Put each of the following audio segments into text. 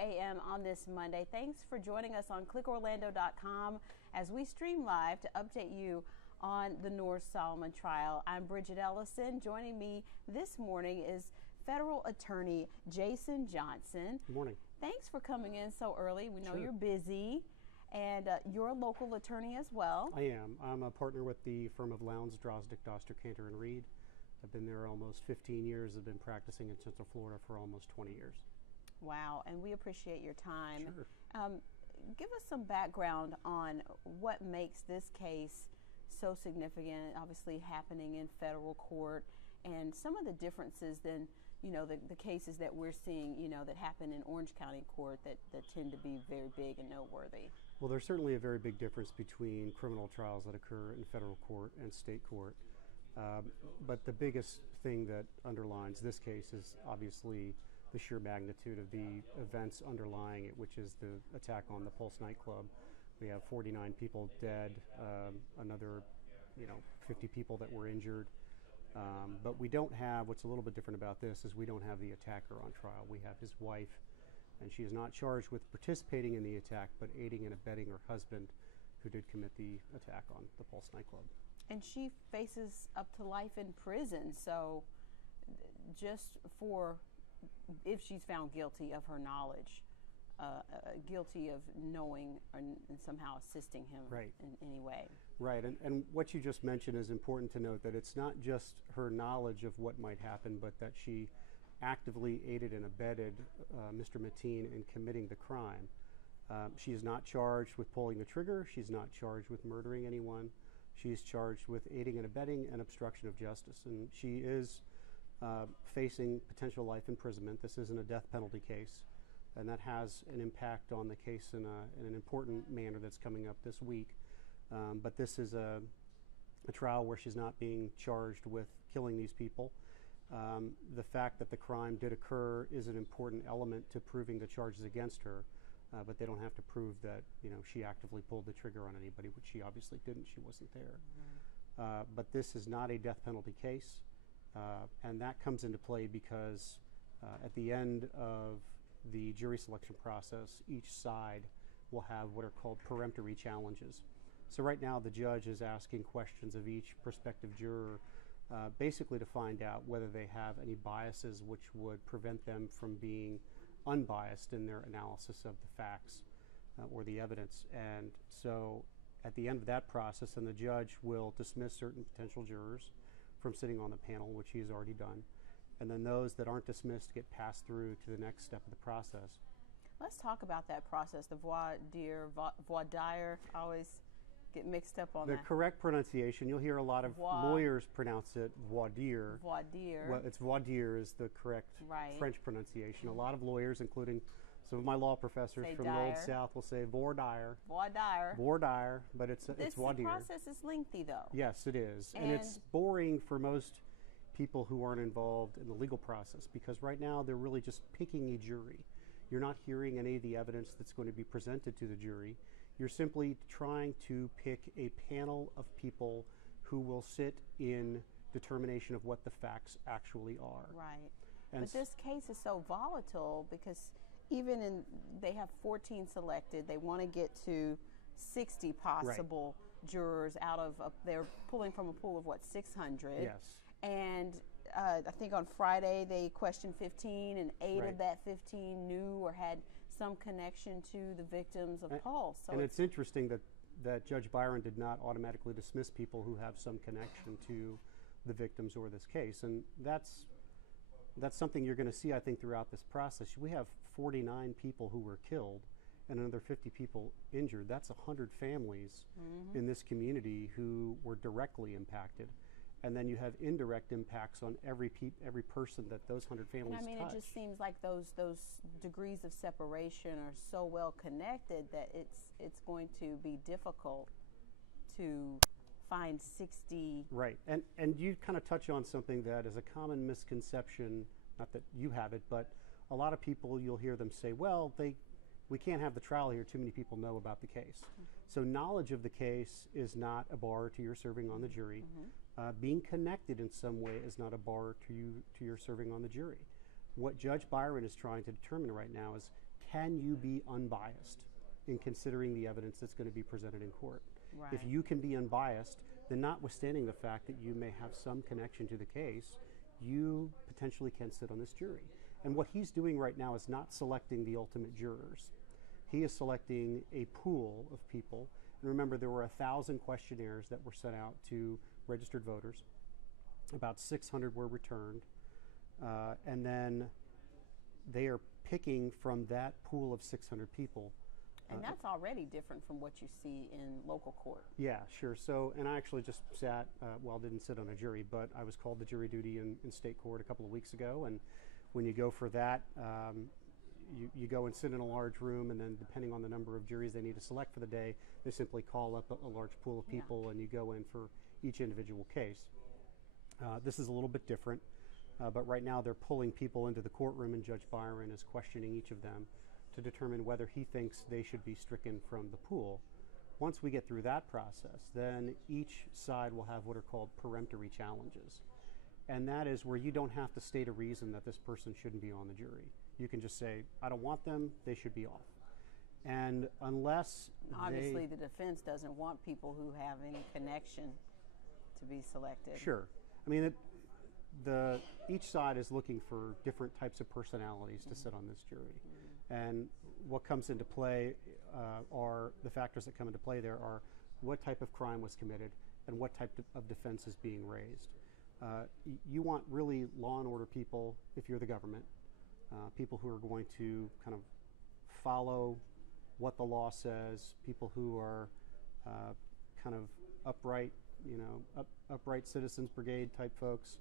a.m. on this Monday. Thanks for joining us on clickorlando.com as we stream live to update you on the Noor Salman trial. I'm Bridget Ellison. Joining me this morning is federal attorney Jason Johnson. Good morning. Thanks for coming in so early. We know Sure. you're busy, and you're a local attorney as well. I am. I'm a partner with the firm of Lowndes, Drosdick, Doster, Cantor, and Reed. I've been there almost 15 years. I've been practicing in Central Florida for almost 20 years. Wow, and we appreciate your time. Sure. Give us some background on what makes this case so significant, obviously happening in federal court, and some of the differences than, you know, the cases that we're seeing, you know, that happen in Orange County court that tend to be very big and noteworthy. Well, there's certainly a very big difference between criminal trials that occur in federal court and state court. But the biggest thing that underlines this case is obviously the sheer magnitude of the events underlying it, which is the attack on the Pulse nightclub. We have 49 people dead, another 50 people that were injured. But we don't have, what's a little bit different about this is we don't have the attacker on trial. We have his wife, and she is not charged with participating in the attack, but aiding and abetting her husband, who did commit the attack on the Pulse nightclub. And she faces up to life in prison, so just for, if she's found guilty of her knowledge, guilty of knowing and somehow assisting him Right. in any way. Right, and what you just mentioned is important to note, that it's not just her knowledge of what might happen, but that she actively aided and abetted Mr. Mateen in committing the crime. She is not charged with pulling the trigger. She's not charged with murdering anyone. She's charged with aiding and abetting and obstruction of justice, and she is facing potential life imprisonment. This isn't a death penalty case, and that has an impact on the case in an important manner that's coming up this week. But this is a trial where she's not being charged with killing these people. The fact that the crime did occur is an important element to proving the charges against her, but they don't have to prove that she actively pulled the trigger on anybody, which she obviously didn't. She wasn't there. Mm-hmm. But this is not a death penalty case, and that comes into play because at the end of the jury selection process, each side will have what are called peremptory challenges. So right now the judge is asking questions of each prospective juror, basically to find out whether they have any biases which would prevent them from being unbiased in their analysis of the facts or the evidence. And so at the end of that process, then the judge will dismiss certain potential jurors from sitting on the panel, which he has already done. And then those that aren't dismissed get passed through to the next step of the process. Let's talk about that process, the voir dire. I always get mixed up on the that. Correct pronunciation, you'll hear a lot of lawyers pronounce it voir dire. Voir dire. Well, it's voir dire is the correct French pronunciation. A lot of lawyers, including some of my law professors from the Old South, will say voir dire. Voir dire. Voir dire, but it's voir dire. This process is lengthy, though. Yes, it is. And it's boring for most people who aren't involved in the legal process, because right now they're really just picking a jury. You're not hearing any of the evidence that's going to be presented to the jury. You're simply trying to pick a panel of people who will sit in determination of what the facts actually are. Right. And but this case is so volatile because even they have 14 selected. They want to get to 60 possible jurors out of, they're pulling from a pool of 600? Yes. And I think on Friday they questioned 15, and 8 of that 15 knew or had some connection to the victims of Pulse. So and it's interesting that Judge Byron did not automatically dismiss people who have some connection to the victims or this case. And that's something you're going to see, I think, throughout this process. We have 49 people who were killed and another 50 people injured. That's 100 families in this community who were directly impacted. And then you have indirect impacts on every person that those 100 families touch. It just seems like those degrees of separation are so well connected that it's going to be difficult to find 60. Right, and you kind of touch on something that is a common misconception, not that you have it, but a lot of people, you'll hear them say, well, we can't have the trial here, too many people know about the case. So knowledge of the case is not a bar to your serving on the jury. Being connected in some way is not a bar to your serving on the jury. What Judge Byron is trying to determine right now is, can you be unbiased in considering the evidence that's going to be presented in court? Right. If you can be unbiased, then notwithstanding the fact that you may have some connection to the case, you potentially can sit on this jury. And what he's doing right now is not selecting the ultimate jurors. He is selecting a pool of people. And remember, there were 1,000 questionnaires that were sent out to registered voters. About 600 were returned. And then they are picking from that pool of 600 people. And that's already different from what you see in local court. Yeah, sure. So, and I actually just sat, didn't sit on a jury, but I was called to jury duty in state court a couple of weeks ago. And when you go for that, you go and sit in a large room, and then depending on the number of juries they need to select for the day, they simply call up a large pool of people, and you go in for each individual case. This is a little bit different, but right now they're pulling people into the courtroom, and Judge Byron is questioning each of them to determine whether he thinks they should be stricken from the pool. Once we get through that process, then each side will have what are called peremptory challenges. And that is where you don't have to state a reason that this person shouldn't be on the jury. You can just say, I don't want them, they should be off. And unless obviously the defense doesn't want people who have any connection to be selected. Sure. I mean, each side is looking for different types of personalities to sit on this jury. And what comes into play are the factors that come into play there are what type of crime was committed and what type of defense is being raised. You want really law and order people, if you're the government, people who are going to kind of follow what the law says, people who are kind of upright, upright citizens brigade type folks.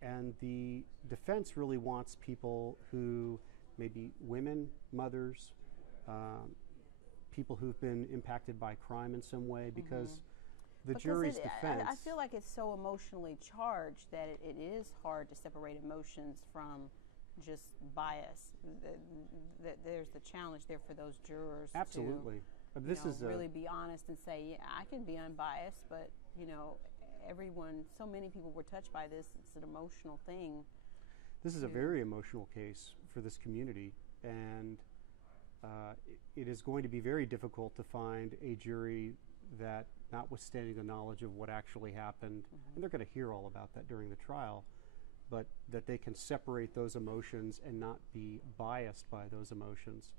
And the defense really wants people who maybe women, mothers, people who've been impacted by crime in some way, because jury's defense... I feel like it's so emotionally charged that it is hard to separate emotions from just bias. There's the challenge there for those jurors. Absolutely. To really be honest and say, yeah, I can be unbiased, but, so many people were touched by this. It's an emotional thing. This is a very emotional case for this community, and it is going to be very difficult to find a jury that, notwithstanding the knowledge of what actually happened, and they're going to hear all about that during the trial, but that they can separate those emotions and not be biased by those emotions.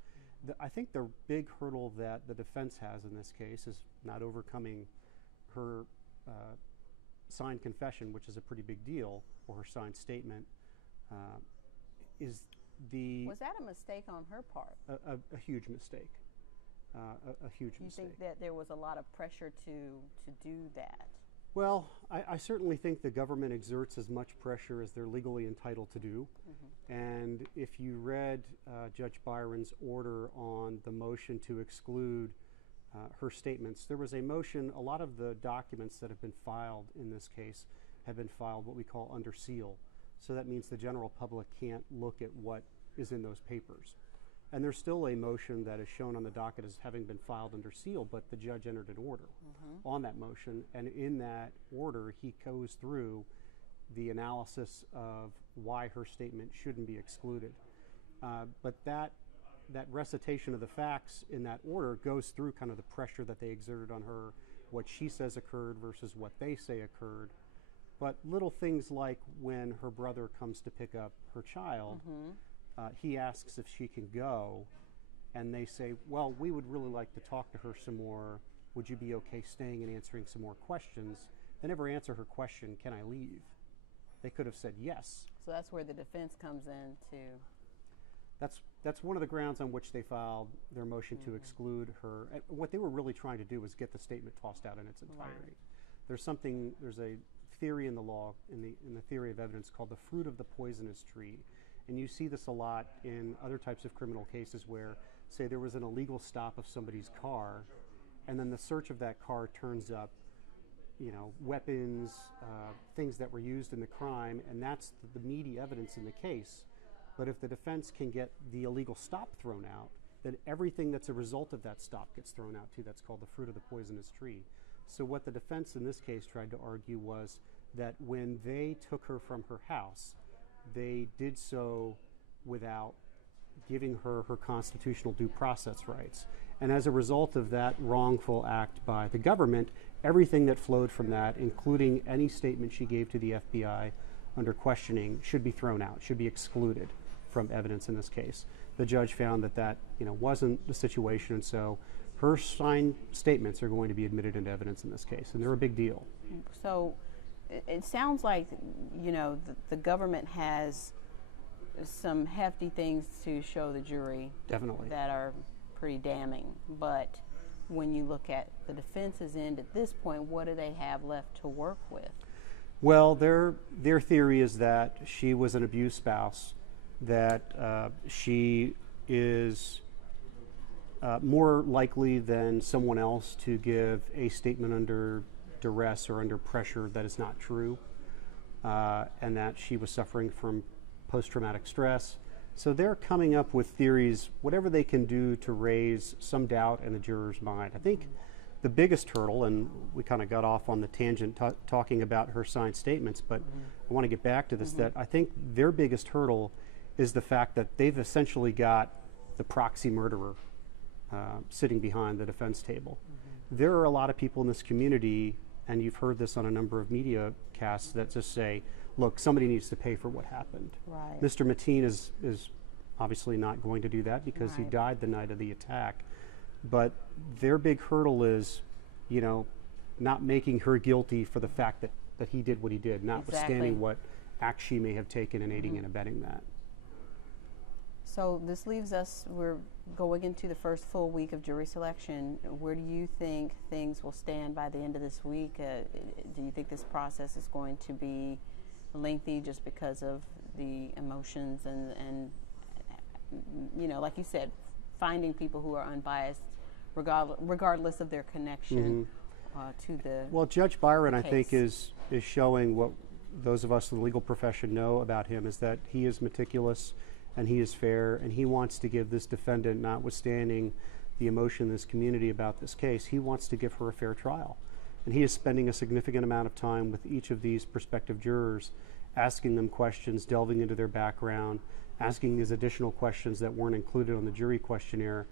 I think the big hurdle that the defense has in this case is not overcoming her signed confession, which is a pretty big deal, or her signed statement. Was that a mistake on her part? A huge mistake. A huge mistake. You think that there was a lot of pressure to do that? Well, I certainly think the government exerts as much pressure as they're legally entitled to do. And if you read Judge Byron's order on the motion to exclude her statements, there was a motion. A lot of the documents that have been filed in this case have been filed what we call under seal. So that means the general public can't look at what is in those papers. And there's still a motion that is shown on the docket as having been filed under seal, but the judge entered an order on that motion. And in that order, he goes through the analysis of why her statement shouldn't be excluded. But that recitation of the facts in that order goes through kind of the pressure that they exerted on her, what she says occurred versus what they say occurred. But little things like when her brother comes to pick up her child, he asks if she can go, and they say, well, we would really like to talk to her some more. Would you be okay staying and answering some more questions? They never answer her question, can I leave? They could have said yes. So that's where the defense comes in too. That's one of the grounds on which they filed their motion to exclude her. And what they were really trying to do was get the statement tossed out in its entirety. Right. There's a theory in the law, in the theory of evidence, called the fruit of the poisonous tree. And you see this a lot in other types of criminal cases where, say, there was an illegal stop of somebody's car, and then the search of that car turns up, weapons, things that were used in the crime, and that's the meaty evidence in the case. But if the defense can get the illegal stop thrown out, then everything that's a result of that stop gets thrown out too. That's called the fruit of the poisonous tree. So what the defense in this case tried to argue was that when they took her from her house, they did so without giving her her constitutional due process rights. And as a result of that wrongful act by the government, everything that flowed from that, including any statement she gave to the FBI under questioning, should be thrown out, should be excluded from evidence in this case. The judge found that that wasn't the situation, and so her signed statements are going to be admitted into evidence in this case, and they're a big deal. So it sounds like, the government has some hefty things to show the jury. Definitely. That are pretty damning. But when you look at the defense's end at this point, what do they have left to work with? Well, their theory is that she was an abused spouse, that she is more likely than someone else to give a statement under duress or under pressure that is not true, and that she was suffering from post-traumatic stress. So they're coming up with theories, whatever they can do to raise some doubt in the juror's mind. I think the biggest hurdle, and we kind of got off on the tangent talking about her signed statements, but I want to get back to this, that I think their biggest hurdle is the fact that they've essentially got the proxy murderer sitting behind the defense table. There are a lot of people in this community, and you've heard this on a number of media casts, that just say, look, somebody needs to pay for what happened. Right. Mr. Mateen is obviously not going to do that because he died the night of the attack. But their big hurdle is, not making her guilty for the fact that he did what he did, notwithstanding what act she may have taken in aiding and abetting that. So this leaves us, we're going into the first full week of jury selection. Where do you think things will stand by the end of this week? Do you think this process is going to be lengthy just because of the emotions and like you said, finding people who are unbiased regardless of their connection to the Well, Judge Byron, case. I think, is showing what those of us in the legal profession know about him, is that he is meticulous and he is fair, and he wants to give this defendant, notwithstanding the emotion in this community about this case, he wants to give her a fair trial. And he is spending a significant amount of time with each of these prospective jurors, asking them questions, delving into their background, asking these additional questions that weren't included on the jury questionnaire,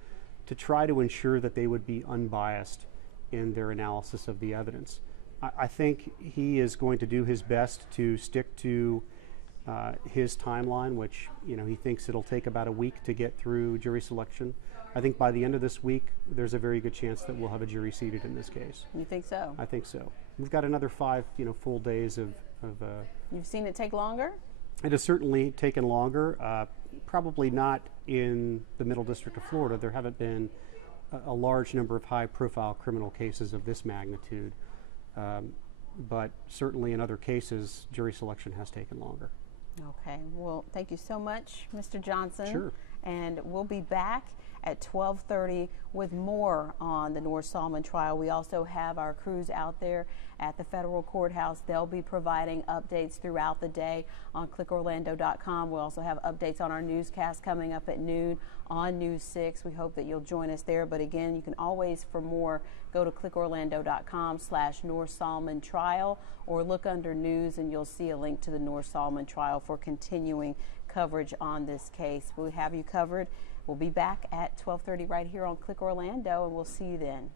to try to ensure that they would be unbiased in their analysis of the evidence. I think he is going to do his best to stick to his timeline, which he thinks it'll take about a week to get through jury selection. I think by the end of this week, there's a very good chance that we'll have a jury seated in this case. You think so? I think so. We've got another 5, full days of You've seen it take longer? It has certainly taken longer. Probably not in the Middle District of Florida. There haven't been a large number of high-profile criminal cases of this magnitude. But certainly in other cases, jury selection has taken longer. Okay. Well, thank you so much, Mr. Johnson. Sure. And we'll be back at 12:30 with more on the Noor Salman trial. We also have our crews out there at the federal courthouse. They'll be providing updates throughout the day on clickorlando.com. We'll also have updates on our newscast coming up at noon on News 6. We hope that you'll join us there. But again, you can always, for more, go to clickorlando.com/Noor Salman trial, or look under news and you'll see a link to the Noor Salman trial for continuing coverage on this case. We'll have you covered. We'll be back at 12:30 right here on Click Orlando, and we'll see you then.